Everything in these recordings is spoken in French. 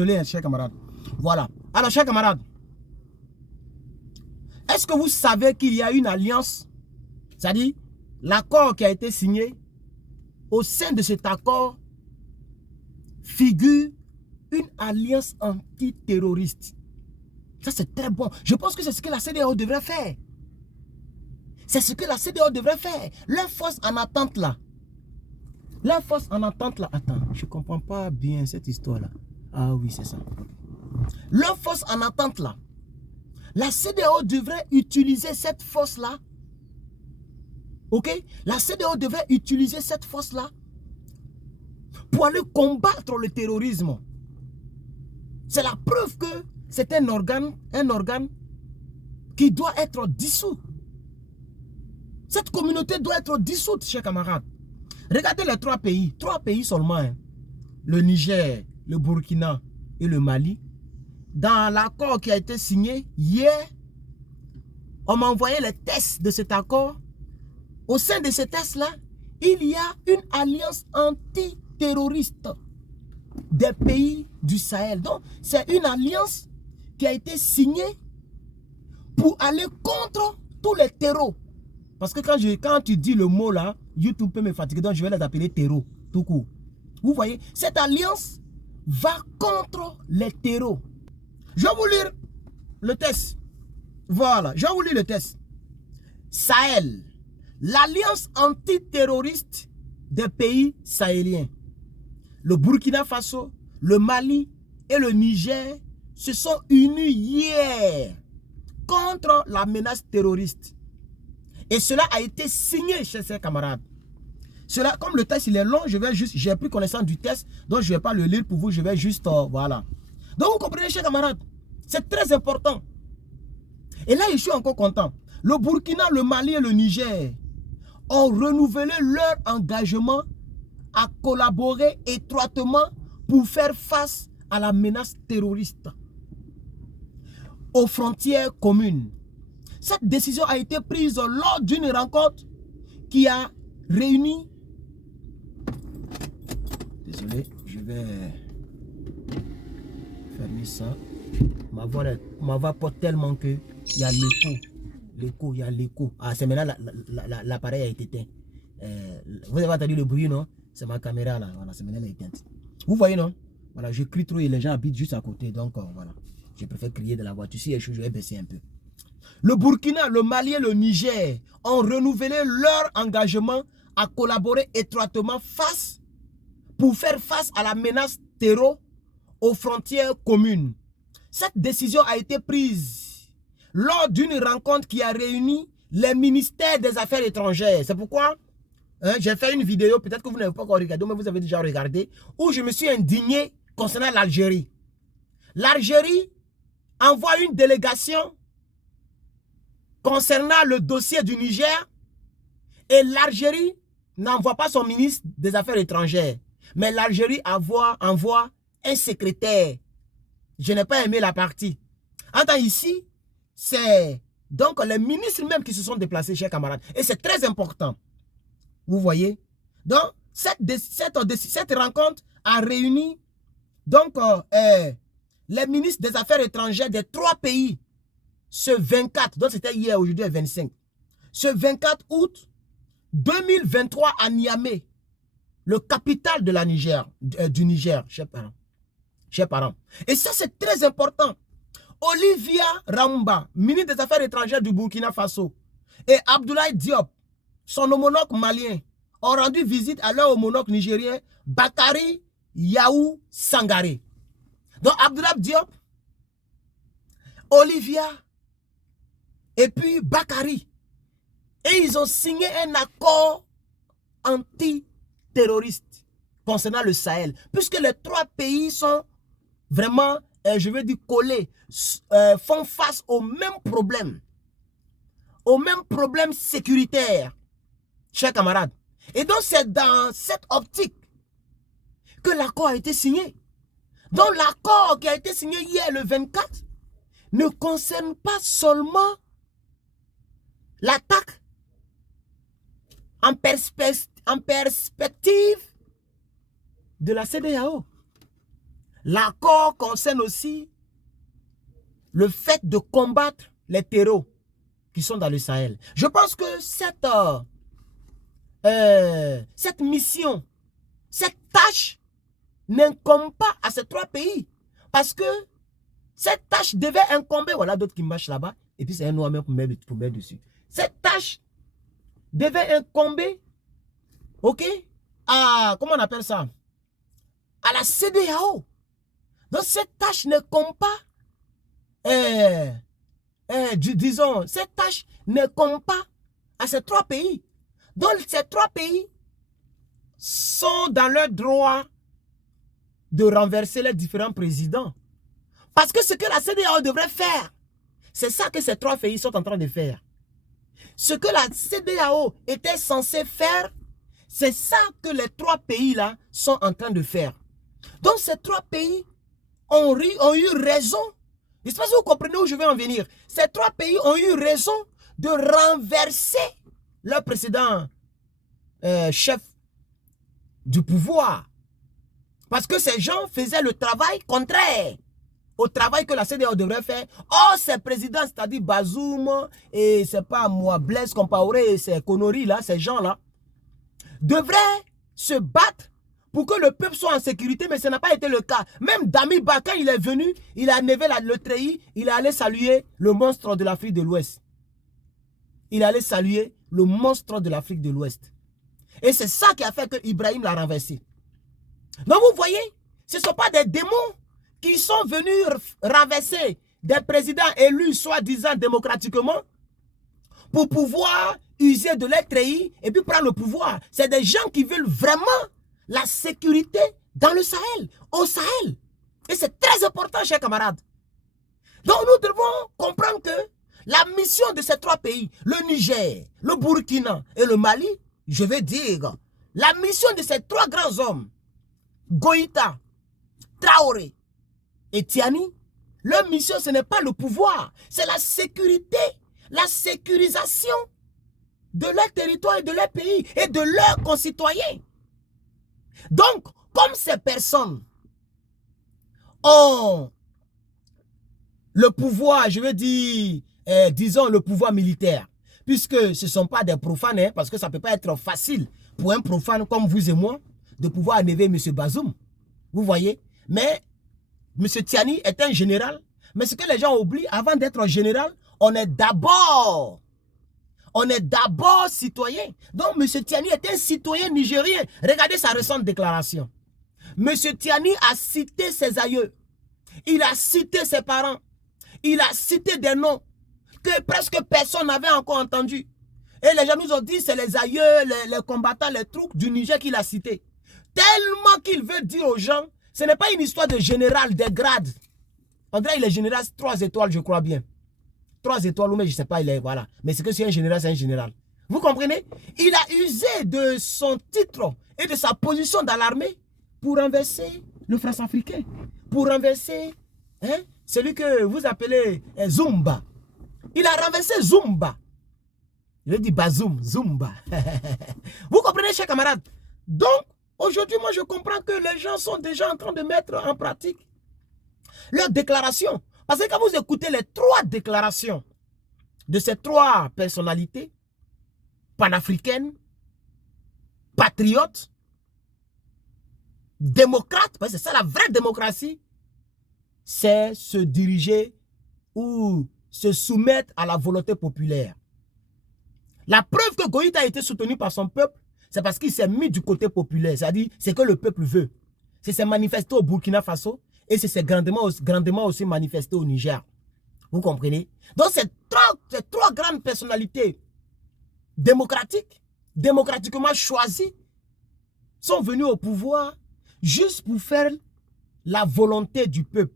Désolé, chers camarades. Voilà. Alors, chers camarades, est-ce que vous savez qu'il y a une alliance, c'est-à-dire l'accord qui a été signé, au sein de cet accord figure une alliance antiterroriste. Ça, c'est très bon. Je pense que c'est ce que la CEDEAO devrait faire. C'est ce que la CEDEAO devrait faire. Leur force en attente là. La force en attente là. Attends, je ne comprends pas bien cette histoire là. Ah oui, c'est ça. Leur force en attente là. La CEDEAO devrait utiliser cette force là. Ok? La CEDEAO devrait utiliser cette force là pour aller combattre le terrorisme. C'est la preuve que c'est un organe qui doit être dissous. Cette communauté doit être dissoute, chers camarades. Regardez les trois pays seulement. Hein. Le Niger, le Burkina et le Mali. Dans l'accord qui a été signé hier, on m'a envoyé les tests de cet accord. Au sein de ces tests-là, il y a une alliance antiterroriste des pays du Sahel. Donc, c'est une alliance qui a été signée pour aller contre tous les terreaux. Parce que quand tu dis le mot là, YouTube peut me fatiguer, donc je vais les appeler terreaux, tout court. Vous voyez, cette alliance va contre les terreaux. Je vais vous lire le test. Voilà, je vais vous lire le test. Sahel, l'alliance antiterroriste des pays sahéliens. Le Burkina Faso, le Mali et le Niger se sont unis hier contre la menace terroriste. Et cela a été signé chez ses camarades. Cela, comme le test il est long, j'ai pris connaissance du test, donc je ne vais pas le lire pour vous, je vais juste, voilà. Donc vous comprenez, chers camarades, c'est très important. Et là, je suis encore content. Le Burkina, le Mali et le Niger ont renouvelé leur engagement à collaborer étroitement pour faire face à la menace terroriste aux frontières communes. Cette décision a été prise lors d'une rencontre qui a réuni... Désolé, je vais fermer ça. Ma voix porte tellement que il y a l'écho. Il y a l'écho. Ah, c'est maintenant l'appareil a été éteint. Vous avez entendu le bruit, non? C'est ma caméra là. Voilà, c'est maintenant elle est éteinte. Vous voyez, non? Voilà, je crie trop et les gens habitent juste à côté. Donc, voilà. Je préfère crier de la voiture. Si je vais baisser un peu. Le Burkina, le Mali et le Niger ont renouvelé leur engagement à collaborer étroitement pour faire face à la menace terreau aux frontières communes. Cette décision a été prise lors d'une rencontre qui a réuni les ministères des Affaires étrangères. C'est pourquoi j'ai fait une vidéo, peut-être que vous n'avez pas encore regardé, mais vous avez déjà regardé, où je me suis indigné concernant l'Algérie. L'Algérie envoie une délégation concernant le dossier du Niger et l'Algérie n'envoie pas son ministre des Affaires étrangères. Mais l'Algérie envoie un secrétaire. Je n'ai pas aimé la partie. Entends ici, c'est donc les ministres même qui se sont déplacés, chers camarades. Et c'est très important. Vous voyez? Donc, cette rencontre a réuni donc, les ministres des Affaires étrangères des trois pays. Ce 24, donc c'était hier, aujourd'hui est 25. Ce 24 août 2023 à Niamey, le capital de la du Niger, chers parents. Et ça, c'est très important. Olivia Ramba, ministre des Affaires étrangères du Burkina Faso, et Abdoulaye Diop, son homologue malien, ont rendu visite à leur homologue nigérien, Bakari Yaou Sangaré. Donc, Abdoulaye Diop, Olivia, et puis Bakari. Et ils ont signé un accord antiterroriste concernant le Sahel. Puisque les trois pays sont vraiment, je veux dire, collés, font face au même problème. Au même problème sécuritaire, chers camarades. Et donc, c'est dans cette optique que l'accord a été signé. Donc, l'accord qui a été signé hier, le 24, ne concerne pas seulement l'attaque en perspective de la CEDEAO. L'accord concerne aussi le fait de combattre les terreaux qui sont dans le Sahel. Je pense que cette mission, cette tâche n'incombe pas à ces 3 pays. Parce que cette tâche devait incomber, voilà d'autres qui marchent là-bas, et puis c'est un noir même pour mettre dessus. Cette tâche devait incomber, ok, à, comment on appelle ça, à la CEDEAO. Donc cette tâche n'incombe pas, disons, cette tâche n'incombe pas à ces 3 pays. Donc ces 3 pays sont dans leur droit de renverser les différents présidents. Parce que ce que la CEDEAO devrait faire, c'est ça que ces 3 pays sont en train de faire. Ce que la CEDEAO était censée faire, c'est ça que les 3 pays-là sont en train de faire. Donc ces 3 pays ont eu raison. Je ne sais pas si vous comprenez où je vais en venir. Ces 3 pays ont eu raison de renverser leur précédent chef du pouvoir. Parce que ces gens faisaient le travail contraire au travail que la CEDEAO devrait faire. Or, ces présidents, c'est-à-dire Bazoum et c'est pas moi, Blaise Compaoré et ces conneries là, ces gens-là, devraient se battre pour que le peuple soit en sécurité, mais ce n'a pas été le cas. Même Dami Ba, quand il est venu, il a levé le treillis, il est allé saluer le monstre de l'Afrique de l'Ouest. Il est allé saluer le monstre de l'Afrique de l'Ouest. Et c'est ça qui a fait que Ibrahim l'a renversé. Donc vous voyez, ce ne sont pas des démons qui sont venus renverser des présidents élus soi-disant démocratiquement pour pouvoir user de leur treillis et puis prendre le pouvoir. C'est des gens qui veulent vraiment la sécurité dans le Sahel, au Sahel. Et c'est très important, chers camarades. Donc nous devons comprendre que la mission de ces 3 pays, le Niger, le Burkina et le Mali, je vais dire, la mission de ces 3 grands hommes, Goïta, Traoré et Tiani, leur mission ce n'est pas le pouvoir, c'est la sécurité, la sécurisation de leur territoire et de leur pays et de leurs concitoyens. Donc, comme ces personnes ont le pouvoir, je veux dire, disons le pouvoir militaire, puisque ce ne sont pas des profanes, hein, parce que ça ne peut pas être facile pour un profane comme vous et moi de pouvoir enlever M. Bazoum. Vous voyez? Mais M. Tiani est un général. Mais ce que les gens oublient, avant d'être général, on est d'abord citoyen. Donc M. Tiani est un citoyen nigérien. Regardez sa récente déclaration. M. Tiani a cité ses aïeux. Il a cité ses parents. Il a cité des noms que presque personne n'avait encore entendu. Et les gens nous ont dit c'est les aïeux, les combattants, les troupes du Niger qu'il a cités. Tellement qu'il veut dire aux gens, ce n'est pas une histoire de général, des grades. On dirait qu'il est général 3 étoiles, je crois bien. 3 étoiles, mais je ne sais pas, il est, voilà. Mais c'est que c'est un général, c'est un général. Vous comprenez? Il a usé de son titre et de sa position dans l'armée pour renverser le France-Africain. Pour renverser celui que vous appelez Zumba. Il a renversé Zumba. Il a dit Bazoum, Zumba. Vous comprenez, chers camarades? Donc, aujourd'hui, moi, je comprends que les gens sont déjà en train de mettre en pratique leurs déclarations. Parce que quand vous écoutez les 3 déclarations de ces 3 personnalités, panafricaines, patriotes, démocrates, parce que c'est ça la vraie démocratie, c'est se diriger ou se soumettre à la volonté populaire. La preuve que Goïta a été soutenu par son peuple, c'est parce qu'il s'est mis du côté populaire. C'est-à-dire, c'est que le peuple veut. C'est s'est manifesté au Burkina Faso et c'est s'est grandement aussi manifesté au Niger. Vous comprenez? Donc, ces 3 grandes personnalités démocratiques, démocratiquement choisies, sont venues au pouvoir juste pour faire la volonté du peuple,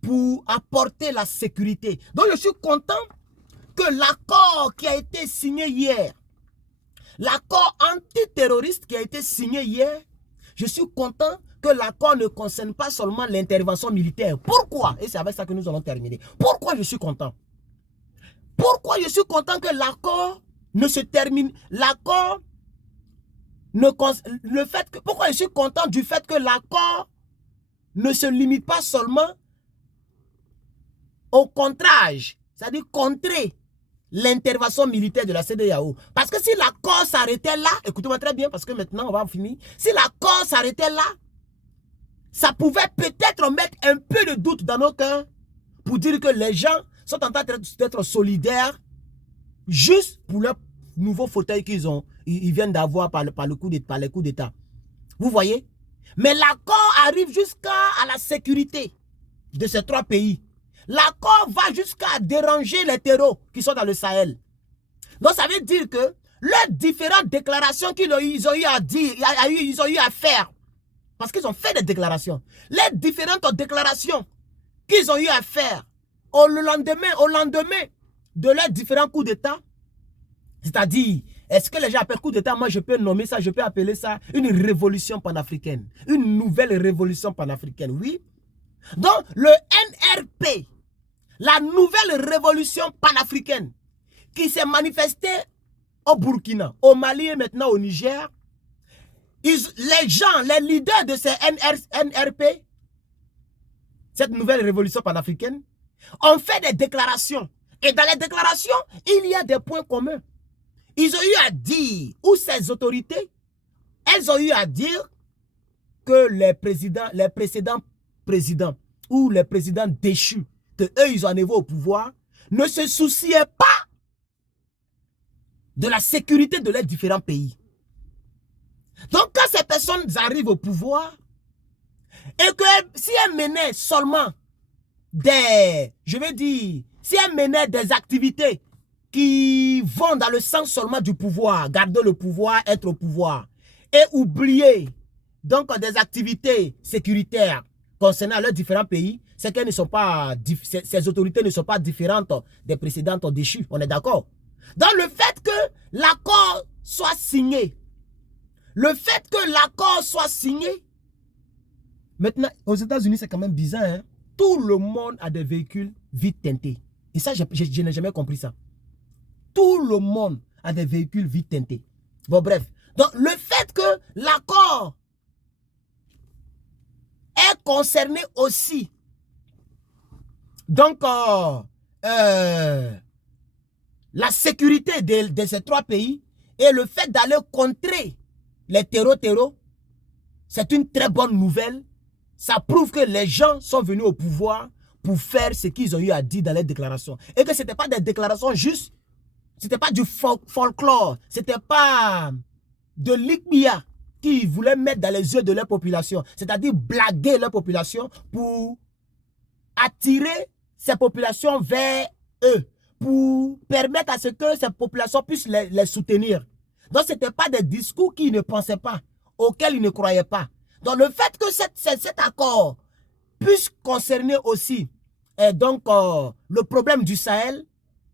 pour apporter la sécurité. Donc, je suis content que l'accord qui a été signé hier, l'accord antiterroriste qui a été signé hier, je suis content que l'accord ne concerne pas seulement l'intervention militaire. Pourquoi? Et c'est avec ça que nous allons terminer. Pourquoi je suis content? Pourquoi je suis content que l'accord ne se termine? L'accord ne... Pourquoi je suis content du fait que l'accord ne se limite pas seulement au contrage, c'est-à-dire contrer l'intervention militaire de la CEDEAO. Parce que si l'accord s'arrêtait là, écoutez-moi très bien parce que maintenant on va en finir, si l'accord s'arrêtait là, ça pouvait peut-être mettre un peu de doute dans nos cœurs pour dire que les gens sont en train d'être solidaires juste pour leur nouveau fauteuil ils viennent d'avoir par les coups d'État. Vous voyez? Mais l'accord arrive jusqu'à la sécurité de ces trois pays. L'accord va jusqu'à déranger les terreaux qui sont dans le Sahel. Donc ça veut dire que les différentes déclarations qu'ils ont eu à dire, ils ont eu à faire, parce qu'ils ont fait des déclarations, les différentes déclarations qu'ils ont eu à faire au lendemain de leurs différents coups d'État, c'est-à-dire, est-ce que les gens appellent coup d'État? Moi, je peux nommer ça, je peux appeler ça une révolution panafricaine. Une nouvelle révolution panafricaine, oui. Donc, le NRP, la nouvelle révolution panafricaine, qui s'est manifestée au Burkina, au Mali et maintenant au Niger, les gens, les leaders de ces NRP, cette nouvelle révolution panafricaine, ont fait des déclarations. Et dans les déclarations, il y a des points communs. Ils ont eu à dire, ou ces autorités, elles ont eu à dire que les précédents présidents, ou les présidents déchus, que eux, ils ont arrivé au pouvoir, ne se souciaient pas de la sécurité de leurs différents pays. Donc, quand ces personnes arrivent au pouvoir, et que si elles menaient seulement des, je veux dire, si elles menaient des activités qui vont dans le sens seulement du pouvoir, garder le pouvoir, être au pouvoir, et oublier donc des activités sécuritaires concernant leurs différents pays, c'est qu'elles ne sont pas, ces autorités ne sont pas différentes des précédentes déchues. On est d'accord? Donc le fait que l'accord soit signé, maintenant aux États-Unis c'est quand même bizarre, hein? Tout le monde a des véhicules vitres teintés. Et ça, je n'ai jamais compris ça. Tout le monde a des véhicules vitres teintés. Bon, bref. Donc, le fait que l'accord est concerné aussi, donc, la sécurité de ces trois pays et le fait d'aller contrer les terreaux, c'est une très bonne nouvelle. Ça prouve que les gens sont venus au pouvoir pour faire ce qu'ils ont eu à dire dans les déclarations. Et que ce n'était pas des déclarations juste, ce n'était pas du folklore, ce n'était pas de l'ikbia qu'ils voulaient mettre dans les yeux de leur population. C'est-à-dire blaguer leur population pour attirer ces populations vers eux, pour permettre à ce que ces populations puissent les soutenir. Donc, ce n'était pas des discours qu'ils ne pensaient pas, auxquels ils ne croyaient pas. Donc, le fait que cet accord puisse concerner aussi donc, le problème du Sahel,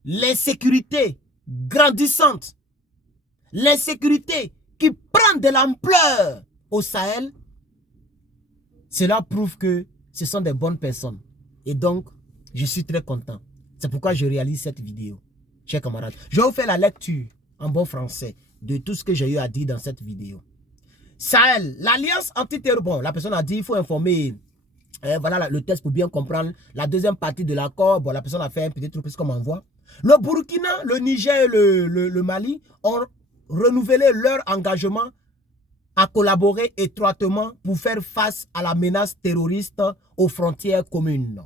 l'insécurité grandissante, l'insécurité qui prend de l'ampleur au Sahel, cela prouve que ce sont des bonnes personnes. Et donc, je suis très content. C'est pourquoi je réalise cette vidéo. Chers camarades, je vais vous faire la lecture en bon français de tout ce que j'ai eu à dire dans cette vidéo. Sahel, l'alliance antiterroriste. Bon, la personne a dit il faut informer. Voilà le test pour bien comprendre. La deuxième partie de l'accord, bon, la personne a fait un petit truc plus comme on voit. Le Burkina, le Niger et le Mali ont renouvelé leur engagement à collaborer étroitement pour faire face à la menace terroriste aux frontières communes.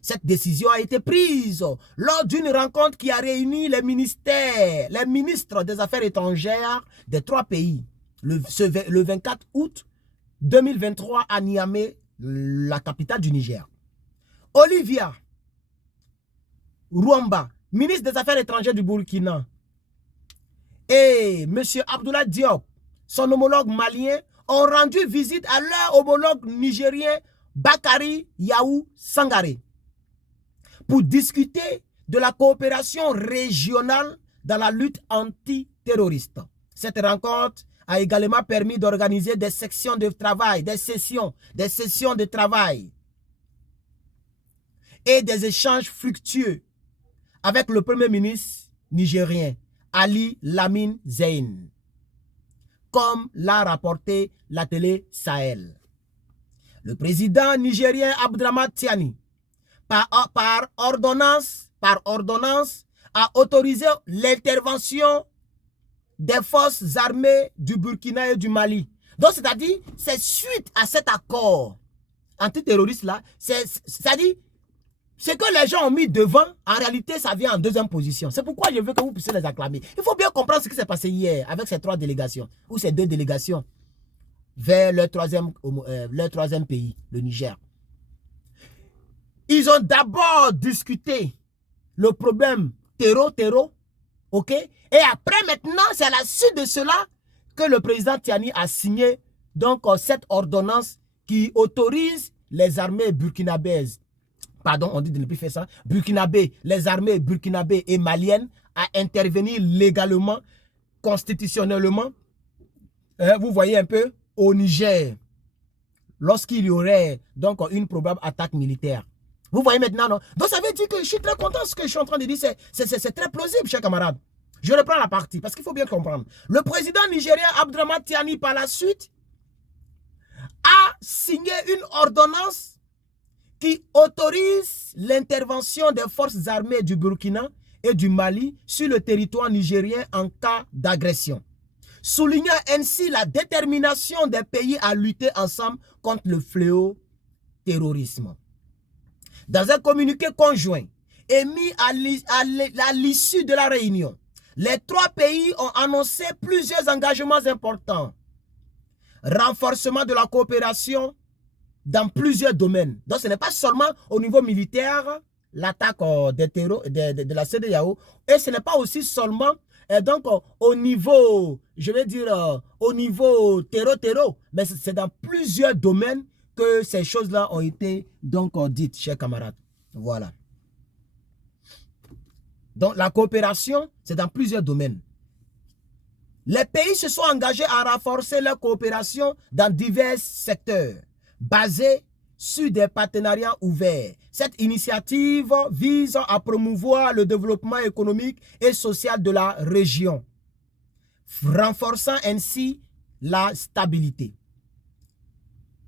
Cette décision a été prise lors d'une rencontre qui a réuni les ministres des Affaires étrangères des trois pays le 24 août 2023 à Niamey, la capitale du Niger. Olivia Ruamba, ministre des Affaires étrangères du Burkina, et M. Abdoulaye Diop, son homologue malien, ont rendu visite à leur homologue nigérien Bakari Yaou Sangaré pour discuter de la coopération régionale dans la lutte antiterroriste. Cette rencontre a également permis d'organiser des sections de travail, des sessions de travail et des échanges fructueux avec le premier ministre nigérien, Ali Lamine Zein, comme l'a rapporté la télé Sahel. Le président nigérien Abdraman Tiani, par ordonnance, a autorisé l'intervention des forces armées du Burkina et du Mali. Donc, c'est-à-dire, c'est suite à cet accord antiterroriste-là, c'est-à-dire, ce que les gens ont mis devant, en réalité, ça vient en deuxième position. C'est pourquoi je veux que vous puissiez les acclamer. Il faut bien comprendre ce qui s'est passé hier avec ces 3 délégations, ou ces 2 délégations, vers leur troisième pays, le Niger. Ils ont d'abord discuté le problème terreau, ok? Et après, maintenant, c'est à la suite de cela que le président Tiani a signé donc cette ordonnance qui autorise les armées burkinabèses, pardon, on dit de ne plus faire ça, les armées burkinabées et maliennes à intervenir légalement, constitutionnellement, vous voyez un peu, au Niger, lorsqu'il y aurait donc une probable attaque militaire. Vous voyez maintenant, non? Donc ça veut dire que je suis très content de ce que je suis en train de dire, c'est très plausible, chers camarades. Je reprends la partie, parce qu'il faut bien comprendre. Le président nigérien Abdraman Tiani, par la suite, a signé une ordonnance qui autorise l'intervention des forces armées du Burkina et du Mali sur le territoire nigérien en cas d'agression, soulignant ainsi la détermination des pays à lutter ensemble contre le fléau terrorisme. Dans un communiqué conjoint émis à l'issue de la réunion, les 3 pays ont annoncé plusieurs engagements importants. Renforcement de la coopération dans plusieurs domaines. Donc ce n'est pas seulement au niveau militaire, l'attaque de la CEDEAO, et ce n'est pas aussi seulement donc au niveau, je vais dire, au niveau terreau, mais c'est dans plusieurs domaines que ces choses-là ont été donc dites, chers camarades. Voilà. Donc la coopération, c'est dans plusieurs domaines. Les pays se sont engagés à renforcer leur coopération dans divers secteurs, basés sur des partenariats ouverts. Cette initiative vise à promouvoir le développement économique et social de la région, renforçant ainsi la stabilité.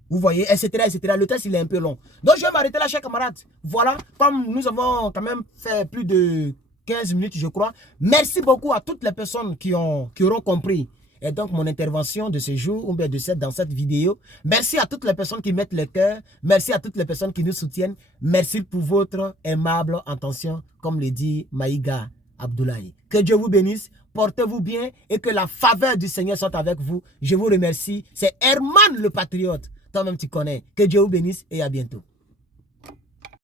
Vous voyez, etc., etc. Le texte, il est un peu long. Donc, je vais m'arrêter là, chers camarades. Voilà, comme nous avons quand même fait plus de 15 minutes, je crois. Merci beaucoup à toutes les personnes qui auront compris. Et donc, mon intervention de ce jour, ou bien dans cette vidéo. Merci à toutes les personnes qui mettent le cœur. Merci à toutes les personnes qui nous soutiennent. Merci pour votre aimable attention, comme le dit Maïga Abdoulaye. Que Dieu vous bénisse. Portez-vous bien et que la faveur du Seigneur soit avec vous. Je vous remercie. C'est Herman le Patriote. Toi-même, tu connais. Que Dieu vous bénisse et à bientôt.